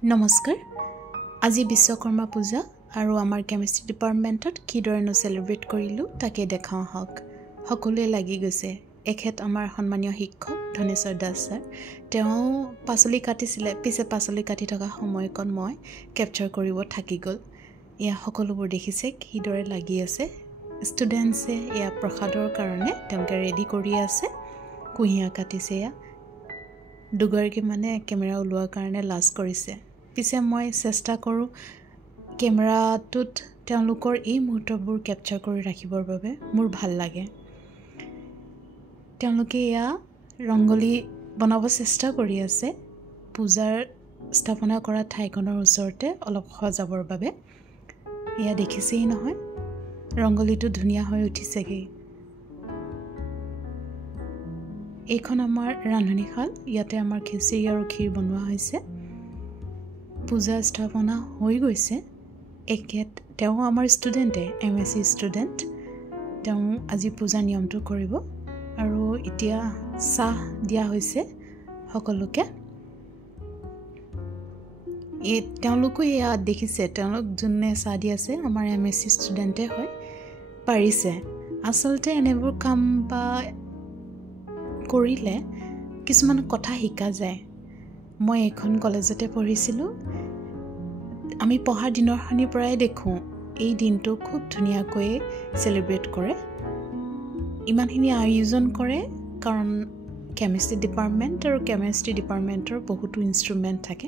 নমস্কাৰ আজি বিশ্বকৰ্মা পূজা আৰু আমাৰ কেমিষ্ট্ৰি ডিপাৰ্টমেণ্টত কিদৰেনো চেলিব্ৰেট কৰিলোঁ তাকে দেখাওঁ হওক সকলোৱে লাগি গৈছে এখেত আমাৰ সন্মানীয় শিক্ষক ধনেশ্বৰ দাস ছাৰ তেওঁ পাচলি কাটিছিলে পিছে পাচলি কাটি থকা সময়কণ মই কেপচাৰ কৰিব থাকি গ'ল ইয়া সকলোবোৰ দেখিছে কিদৰে লাগি আছে ষ্টুডেণ্টছে ইয়া প্ৰসাদৰ কাৰণে তেওঁলোকে ৰেডি কৰি আছে কুঁহিয়া কাটিছে ইয়া দুগৰাকী মানে কেমেৰা ওলোৱাৰ কাৰণে লাজ কৰিছে পিছে মই চেষ্টা কৰোঁ কেমেৰাটোত তেওঁলোকৰ এই মুহূৰ্তবোৰ কেপচাৰ কৰি ৰাখিবৰ বাবে মোৰ ভাল লাগে তেওঁলোকে ইয়া ৰংগলী বনাব চেষ্টা কৰি আছে পূজাৰ স্থাপনা কৰা ঠাইখনৰ ওচৰতে অলপ সজাবৰ বাবে ইয়া দেখিছেই নহয় ৰংগলীটো ধুনীয়া হৈ উঠিছেগৈ এইখন আমাৰ ৰান্ধনীশাল ইয়াতে আমাৰ খিচিৰি আৰু ক্ষীৰ বনোৱা হৈছে পূজা স্থাপনা হৈ গৈছে তেওঁ আমাৰ ষ্টুডেণ্টে MSc ষ্টুডেণ্ট তেওঁ আজি পূজা নিয়মটো কৰিব আৰু এতিয়া চাহ দিয়া হৈছে সকলোকে তেওঁলোকো এয়া দেখিছে তেওঁলোক যোনে চাহ দি আছে আমাৰ MSc ষ্টুডেণ্টে হয় পাৰিছে আচলতে এনেবোৰ কাম বা কৰিলে কিছুমান কথা শিকা যায় মই এখন কলেজতে পঢ়িছিলোঁ আমি পঢ়াৰ দিনৰখনিৰ পৰাই দেখোঁ এই দিনটো খুব ধুনীয়াকৈ চেলিব্ৰেট কৰে ইমানখিনি আয়োজন কৰে কাৰণ কেমিষ্ট্ৰি ডিপাৰ্টমেণ্ট আৰু কেমিষ্ট্ৰি ডিপাৰ্টমেণ্টৰ বহুতো ইনষ্ট্ৰুমেণ্ট থাকে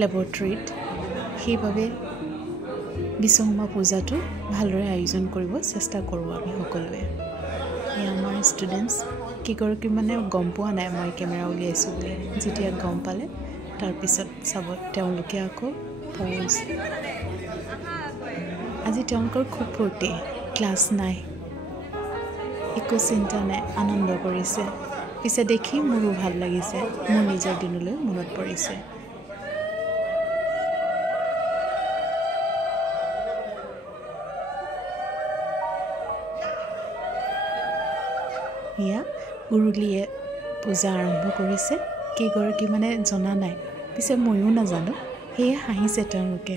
লেবৰেটৰীত সেইবাবে বিশ্বকৰ্মা পূজাটো ভালদৰে আয়োজন কৰিব চেষ্টা কৰোঁ আমি সকলোৱে আমাৰ ষ্টুডেণ্টছ কেইগৰাকী মানে গম পোৱা নাই মই কেমেৰা উলিয়াইছোঁ বুলি যেতিয়া গম পালে তাৰপিছত চাব তেওঁলোকে আকৌ প'জ আজি তেওঁলোকৰ খুব ফূৰ্তি ক্লাছ নাই একো চিন্তা নাই আনন্দ কৰিছে পিছে দেখি মোৰো ভাল লাগিছে মোৰ নিজৰ দিনলৈ মনত পৰিছে ইয়া উৰুলিয়ে পূজা আৰম্ভ কৰিছে কেইগৰাকী মানে জনা নাই পিছে ময়ো নাজানো সেয়ে হাঁহিছে তেওঁলোকে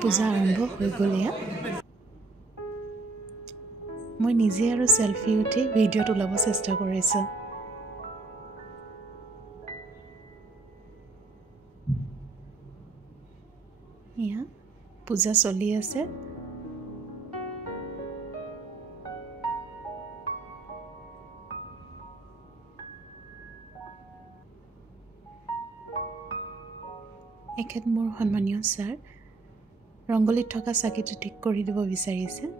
পূজা আৰম্ভ হৈ গ'ল ইয়া মই নিজে আৰু চেলফি উঠি ভিডিঅ'ত ওলাব চেষ্টা কৰিছোঁ ইয়া পূজা চলি আছে এখেত মোৰ সন্মানীয় ছাৰ ৰংগলীত থকা চাকিটো ঠিক কৰি দিব বিচাৰিছে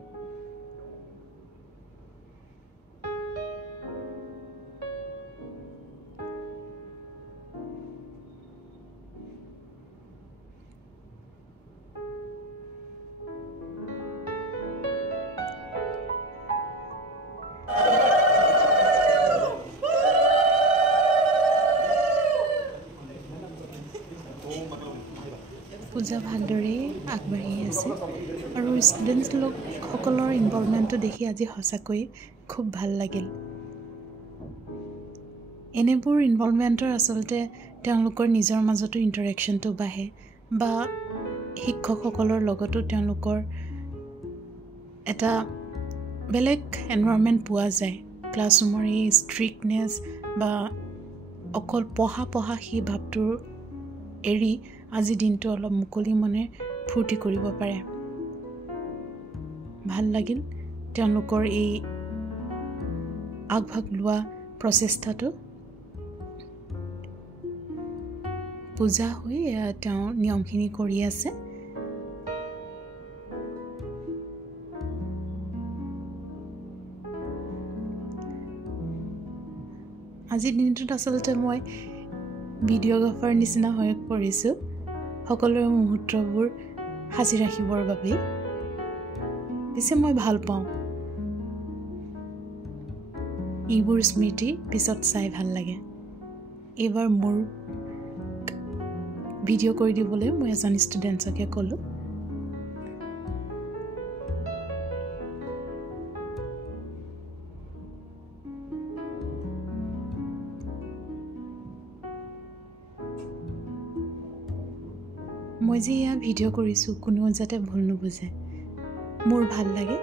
পূজা ভালদৰে আগবাঢ়ি আছে আৰু ষ্টুডেণ্টছ লোকসকলৰ ইনভলভমেণ্টটো দেখি আজি সঁচাকৈ খুব ভাল লাগিল এনেবোৰ ইনভলভমেণ্টৰ আচলতে তেওঁলোকৰ নিজৰ মাজতো ইণ্টাৰেকশ্যনটো বাঢ়ে বা শিক্ষকসকলৰ লগতো তেওঁলোকৰ এটা বেলেগ এনভাইৰনমেণ্ট পোৱা যায় ক্লাছৰুমৰ এই ষ্ট্ৰিক্টনেছ বা অকল পঢ়া সেই ভাৱটোৰ এৰি আজি দিনটো অলপ মুকলি মনে ফূৰ্তি কৰিব পাৰে ভাল লাগিল তেওঁলোকৰ এই আগভাগ লোৱা প্ৰচেষ্টাটো পূজা হৈ তেওঁ নিয়মখিনি কৰি আছে আজিৰ দিনটোত আচলতে মই ভিডিঅ'গ্ৰাফাৰ নিচিনা হৈ পৰিছোঁ সকলোৰে মুহূৰ্তবোৰ সাঁচি ৰাখিবৰ বাবে পিছে মই ভাল পাওঁ এইবোৰ স্মৃতি পিছত চাই ভাল লাগে এইবাৰ মোৰ ভিডিঅ' কৰি দিবলৈ মই এজন ষ্টুডেণ্টছকে ক'লোঁ মই যে ইয়া ভিডিঅ' কৰিছোঁ কোনো যাতে ভুল নুবুজে মোৰ ভাল লাগে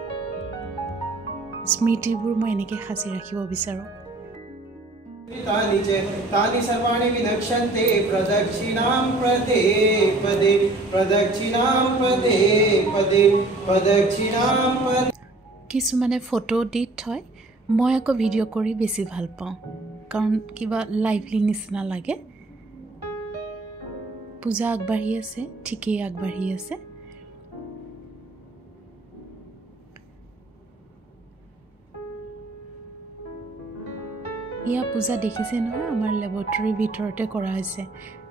স্মৃতিবোৰ মই এনেকৈ সাঁচি ৰাখিব বিচাৰোঁ तानि सर्वाणि विदक्षन्ते प्रदक्षिणां प्रदे पदे प्रदक्षिणां पदे पदे प्रदक्षिणां पदे কিছুমানে ফটো দি থয় মই আকৌ ভিডিঅ' কৰি বেছি ভাল পাওঁ কাৰণ কিবা লাইভলি নিচিনা লাগে পূজা আগবাঢ়ি আছে ঠিকই আগবাঢ়ি আছে ইয়া পূজা দেখিছে নহয় আমাৰ ল্যাবৰেটৰীৰ ভিতৰতে কৰা হৈছে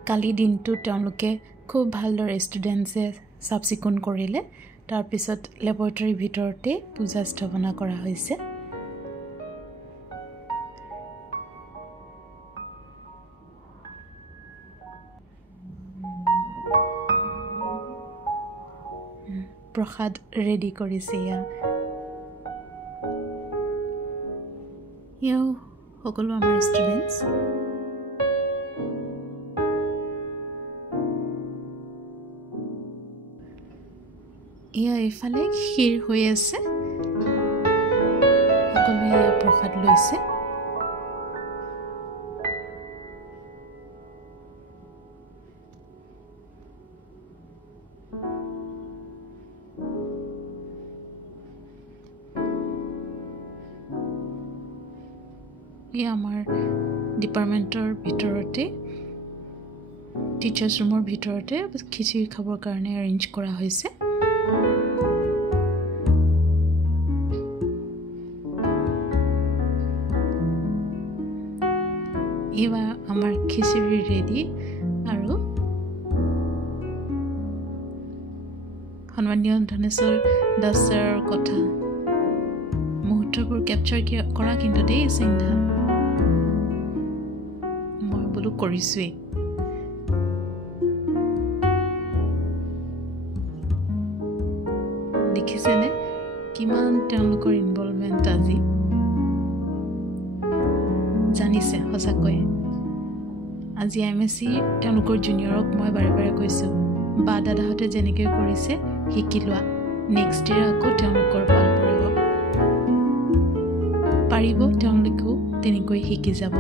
কালি দিনটো তেওঁলোকে খুব ভালদৰে ষ্টুডেণ্টছে চাফচিকুণ কৰিলে তাৰপিছত ল্যাবৰেটৰীৰ ভিতৰতে পূজা স্থাপনা কৰা হৈছে প্ৰসাদ ৰেডি কৰিছে ইয়াও সকলো আমাৰ ষ্টুডেণ্টছ ইয়া এইফালে ক্ষীৰ হৈ আছে সকলোৱে ইয়া প্ৰসাদ লৈছে ইয়া আমাৰ ডিপাৰ্টমেণ্টৰ ভিতৰতে টিচাৰ্ছ ৰুমৰ ভিতৰতে খিচিৰি খাবৰ কাৰণে এৰেঞ্জ কৰা হৈছে এইবাৰ আমাৰ খিচিৰি ৰেডি আৰু সন্মানীয় ধনেশ্বৰ দাস ছাৰৰ কথা মুহূৰ্তবোৰ কেপচাৰ কৰা কিন্তু দেই চিন্তা মই বোলো কৰিছোৱেই দেখিছেনে কিমান তেওঁলোকৰ ইনভলভমেণ্ট আজি জানিছে সঁচাকৈ আজি MSc তেওঁলোকৰ জুনিয়ৰক মই বাৰে বাৰে কৈছোঁ বা দাদাহঁতে যেনেকৈ কৰিছে শিকি লোৱা নেক্সট ইয়েৰ আকৌ তেওঁলোকৰ ভাল পাৰিব তেওঁলোকেও তেনেকৈ শিকি যাব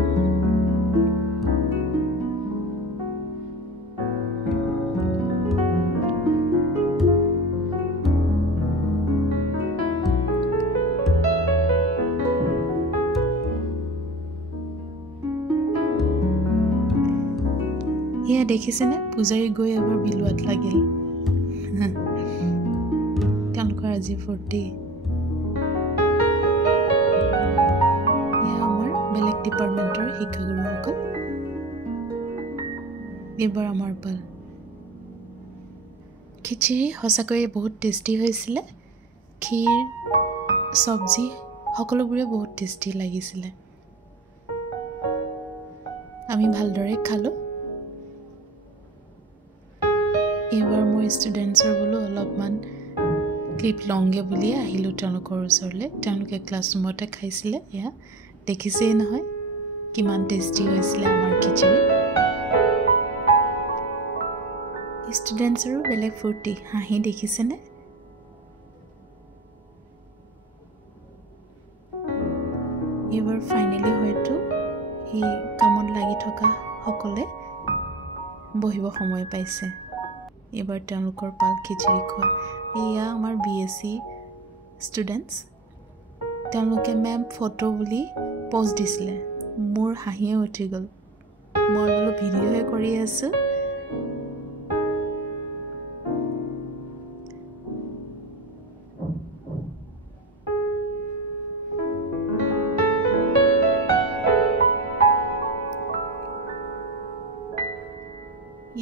ইয়া দেখিছেনে পূজাৰী গৈ এবাৰ বিলুৱাত লাগিল তেওঁলোকৰ আজি ফূৰ্তি বেলেগ ডিপাৰ্টমেণ্টৰ শিক্ষাগুৰুসকল এইবাৰ আমাৰ পাল খিচিৰি সঁচাকৈয়ে বহুত টেষ্টি হৈছিলে ক্ষীৰ চব্জি সকলোবোৰে বহুত টেষ্টি লাগিছিলে আমি ভালদৰে খালোঁ এইবাৰ মই ষ্টুডেণ্টছৰ বোলো অলপমান ক্লিপ লওঁগে বুলি আহিলোঁ তেওঁলোকৰ ওচৰলৈ তেওঁলোকে ক্লাছৰুমতে খাইছিলে এয়া দেখিছেই নহয় কিমান টেষ্টি হৈছিলে আমাৰ খিচিৰি ষ্টুডেণ্টছৰো বেলেগ ফূৰ্তি হাঁহি দেখিছেনে এইবাৰ ফাইনেলি হয়তো এই কামত লাগি থকা সকলে বহিব সময় পাইছে এইবাৰ তেওঁলোকৰ পাল খিচিৰি খোৱা এয়া আমাৰ BSc ষ্টুডেণ্টছ তেওঁলোকে মেম ফটো বুলি পোষ্ট দিছিলে মোৰ হাঁহিয়ে উঠি গ'ল মই বোলো ভিডিঅ'হে কৰি আছোঁ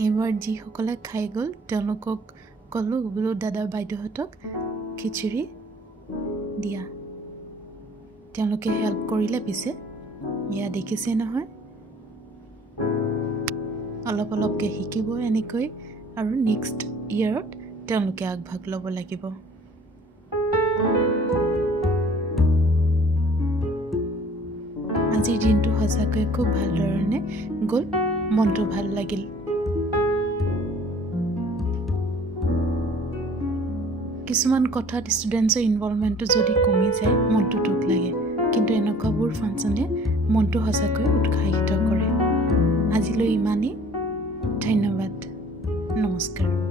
এইবাৰ যিসকলে খাই গ'ল তেওঁলোকক ক'লোঁ বোলো দাদা বাইদেউহঁতক খিচিৰি দিয়া তেওঁলোকে হেল্প কৰিলে পিছে ইয়া দেখিছে নহয় অলপ অলপকৈ শিকিব এনেকৈ আৰু নেক্সট ইয়েৰত তেওঁলোকে আগভাগ ল'ব লাগিব আজিৰ দিনটো সঁচাকৈ খুব ভাল ধৰণে গ'ল মনটো ভাল লাগিল কিছুমান কথাত ষ্টুডেণ্টছৰ ইনভলভমেণ্টটো যদি কমি যায় মনটো দুখ লাগে কিন্তু এনেকুৱাবোৰ ফাংচনে মনটো সঁচাকৈ উৎসাহিত কৰে আজিলৈ ইমানেই ধন্যবাদ নমস্কাৰ